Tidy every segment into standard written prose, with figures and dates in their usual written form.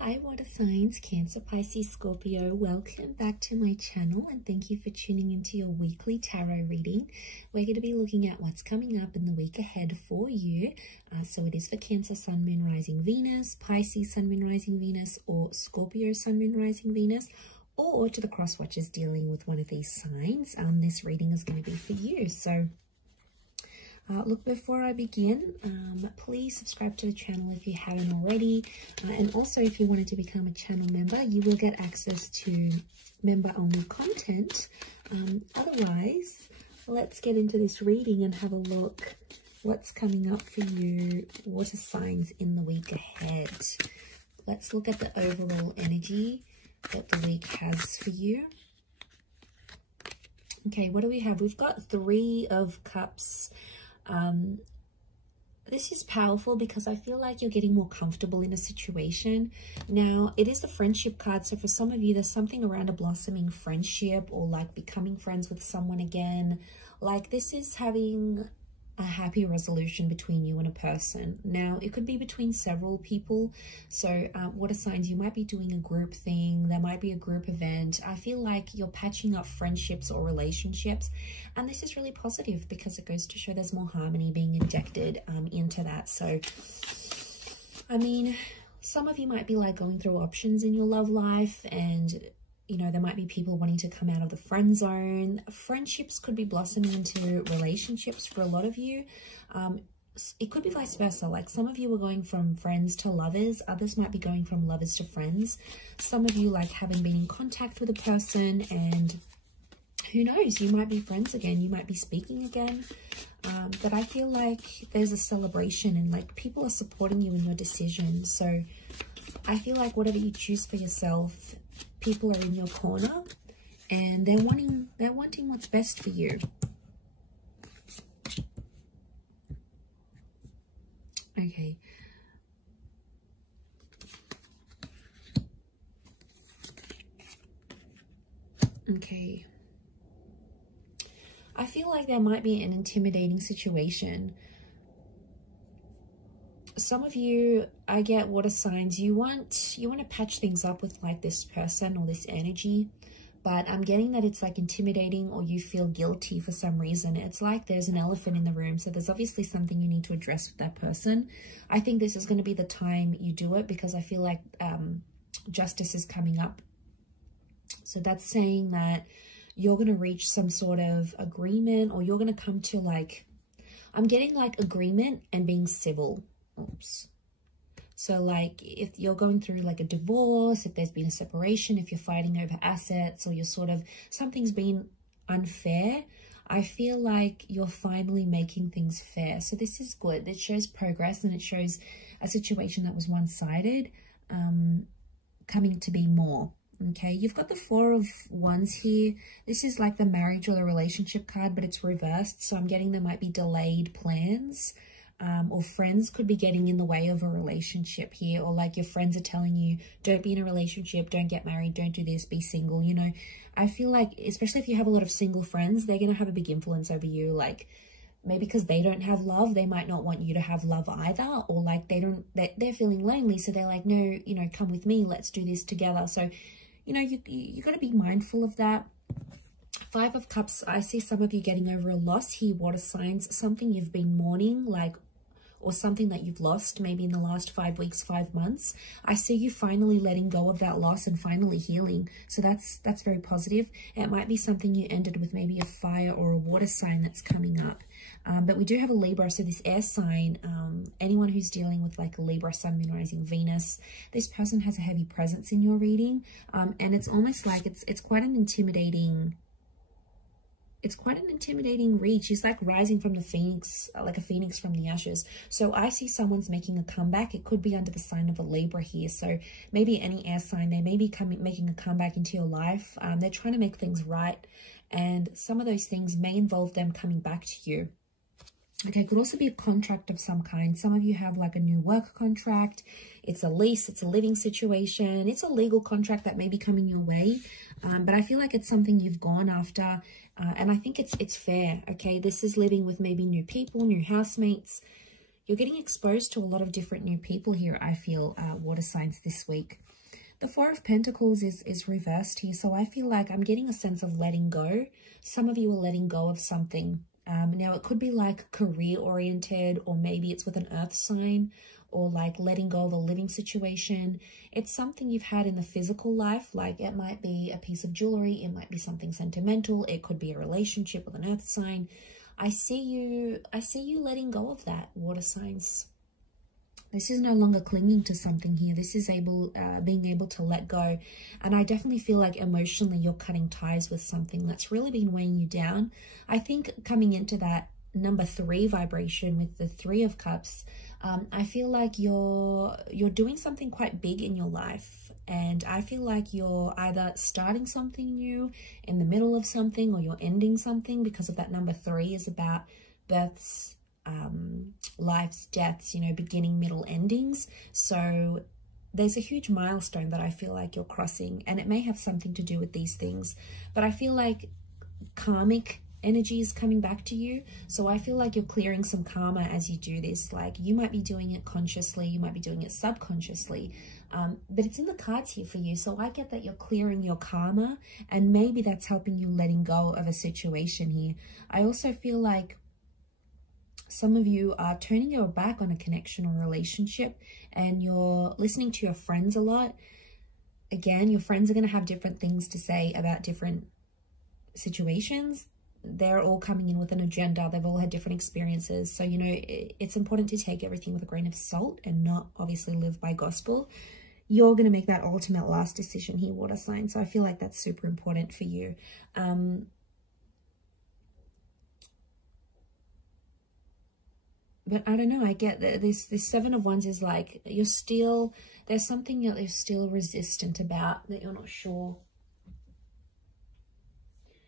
Hi water signs, Cancer, Pisces, Scorpio. Welcome back to my channel and thank you for tuning into your weekly tarot reading. We're going to be looking at what's coming up in the week ahead for you. So it is for Cancer, Sun, Moon, Rising, Venus, Pisces, Sun, Moon, Rising, Venus, or Scorpio, Sun, Moon, Rising, Venus, or to the cross watchers dealing with one of these signs. This reading is going to be for you. So look, before I begin, please subscribe to the channel if you haven't already. And also, if you wanted to become a channel member, you will get access to member-only content. Otherwise, let's get into this reading and have a look what's coming up for you, water signs in the week ahead. Let's look at the overall energy that the week has for you. Okay, what do we have? We've got Three of Cups. This is powerful because I feel like you're getting more comfortable in a situation. Now, it is the friendship card. So for some of you, there's something around a blossoming friendship or like becoming friends with someone again. Like this is having a happy resolution between you and a person. Now, it could be between several people. So water signs, you might be doing a group thing. There might be a group event. I feel like you're patching up friendships or relationships. And this is really positive because it goes to show there's more harmony being injected into that. So, I mean, some of you might be like going through options in your love life, and you know, there might be people wanting to come out of the friend zone. Friendships could be blossoming into relationships for a lot of you. It could be vice versa. Like some of you are going from friends to lovers. Others might be going from lovers to friends. Some of you like haven't been in contact with a person, and who knows, you might be friends again. You might be speaking again. But I feel like there's a celebration and like people are supporting you in your decisions. So I feel like whatever you choose for yourself, people are in your corner and they're wanting what's best for you. Okay. Okay. I feel like there might be an intimidating situation. Some of you, I get water signs, you want to patch things up with like this person or this energy, but I'm getting that it's like intimidating or you feel guilty for some reason. It's like there's an elephant in the room, so there's obviously something you need to address with that person. I think this is going to be the time you do it because I feel like justice is coming up. So that's saying that you're going to reach some sort of agreement, or you're going to come to like, I'm getting like agreement and being civil. Oops. So like if you're going through like a divorce, if there's been a separation, if you're fighting over assets, or you're sort of, something's been unfair, I feel like you're finally making things fair. So this is good. It shows progress and it shows a situation that was one-sided coming to be more. Okay, you've got the Four of Wands here. This is like the marriage or the relationship card, but it's reversed. So I'm getting there might be delayed plans. Or friends could be getting in the way of a relationship here, or like your friends are telling you, don't be in a relationship, don't get married, don't do this, be single. You know, I feel like, especially if you have a lot of single friends, they're going to have a big influence over you. Like maybe because they don't have love, they might not want you to have love either, or like they're feeling lonely. So they're like, no, you know, come with me, let's do this together. So, you know, you got to be mindful of that. Five of Cups, I see some of you getting over a loss here, water signs, something you've been mourning, like, or something that you've lost maybe in the last 5 weeks, 5 months. I see you finally letting go of that loss and finally healing. So that's very positive. It might be something you ended with maybe a fire or a water sign that's coming up. But we do have a Libra, so this air sign, anyone who's dealing with like Libra, Sun, Moon, Rising, Venus, this person has a heavy presence in your reading. And it's almost like it's quite an intimidating, reach. She's like rising from the phoenix, like a phoenix from the ashes. So I see someone's making a comeback. It could be under the sign of a Libra here. So maybe any air sign, they may be making a comeback into your life. They're trying to make things right. And some of those things may involve them coming back to you. Okay, it could also be a contract of some kind. Some of you have like a new work contract. It's a lease, it's a living situation. It's a legal contract that may be coming your way. But I feel like it's something you've gone after. And I think it's fair, okay? This is living with maybe new people, new housemates. you're getting exposed to a lot of different new people here, I feel, water signs this week. The Four of Pentacles is reversed here. So I feel like I'm getting a sense of letting go. Some of you are letting go of something. Now, it could be like career-oriented, or maybe it's with an earth sign, or like letting go of a living situation. It's something you've had in the physical life. Like it might be a piece of jewelry. It might be something sentimental. It could be a relationship with an earth sign. I see you letting go of that, water signs. This is no longer clinging to something here. This is being able to let go. And I definitely feel like emotionally you're cutting ties with something that's really been weighing you down. I think coming into that number 3 vibration with the 3 of Cups, I feel like you're doing something quite big in your life. And I feel like you're either starting something new, in the middle of something, or you're ending something, because of that number 3 is about births, lives, deaths, you know, beginning, middle, endings. So there's a huge milestone that I feel like you're crossing, and it may have something to do with these things, but I feel like karmic energy is coming back to you. So I feel like you're clearing some karma as you do this. Like you might be doing it consciously, you might be doing it subconsciously, but it's in the cards here for you. So I get that you're clearing your karma, and maybe that's helping you letting go of a situation here. I also feel like some of you are turning your back on a connection or relationship, and you're listening to your friends a lot. Again, your friends are going to have different things to say about different situations. They're all coming in with an agenda. They've all had different experiences. So, you know, it's important to take everything with a grain of salt and not obviously live by gospel. You're going to make that ultimate last decision here, water sign. So I feel like that's super important for you. But I don't know, I get that this 7 of Wands is like, there's something that you're still resistant about, that you're not sure.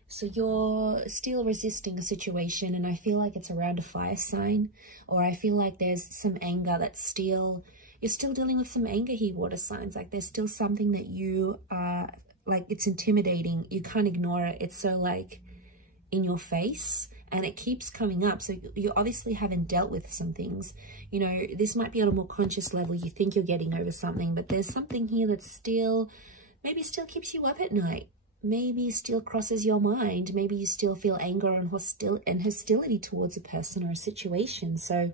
So you're still resisting a situation, and I feel like it's around a fire sign, or I feel like there's some anger that's you're still dealing with some anger here, water signs. Like there's still something that you are, like it's intimidating. You can't ignore it. It's so like in your face, and it keeps coming up. So you obviously haven't dealt with some things. You know, this might be on a more conscious level. You think you're getting over something, but there's something here that maybe still keeps you up at night. Maybe still crosses your mind. Maybe you still feel anger and hostility towards a person or a situation. So,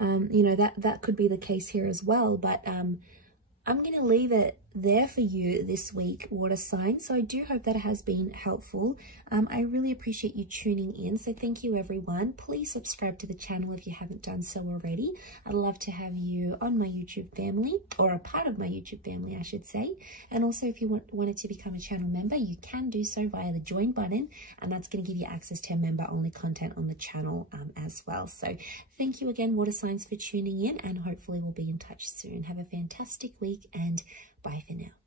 you know, that could be the case here as well. But I'm going to leave it there for you this week, water sign. So I do hope that it has been helpful. I really appreciate you tuning in. So thank you, everyone. Please subscribe to the channel if you haven't done so already. I'd love to have you on my YouTube family, or a part of my YouTube family, I should say. And also, if you wanted to become a channel member, you can do so via the join button, and that's going to give you access to member-only content on the channel as well. So thank you again, water signs, for tuning in, and hopefully we'll be in touch soon. Have a fantastic week, and bye for now.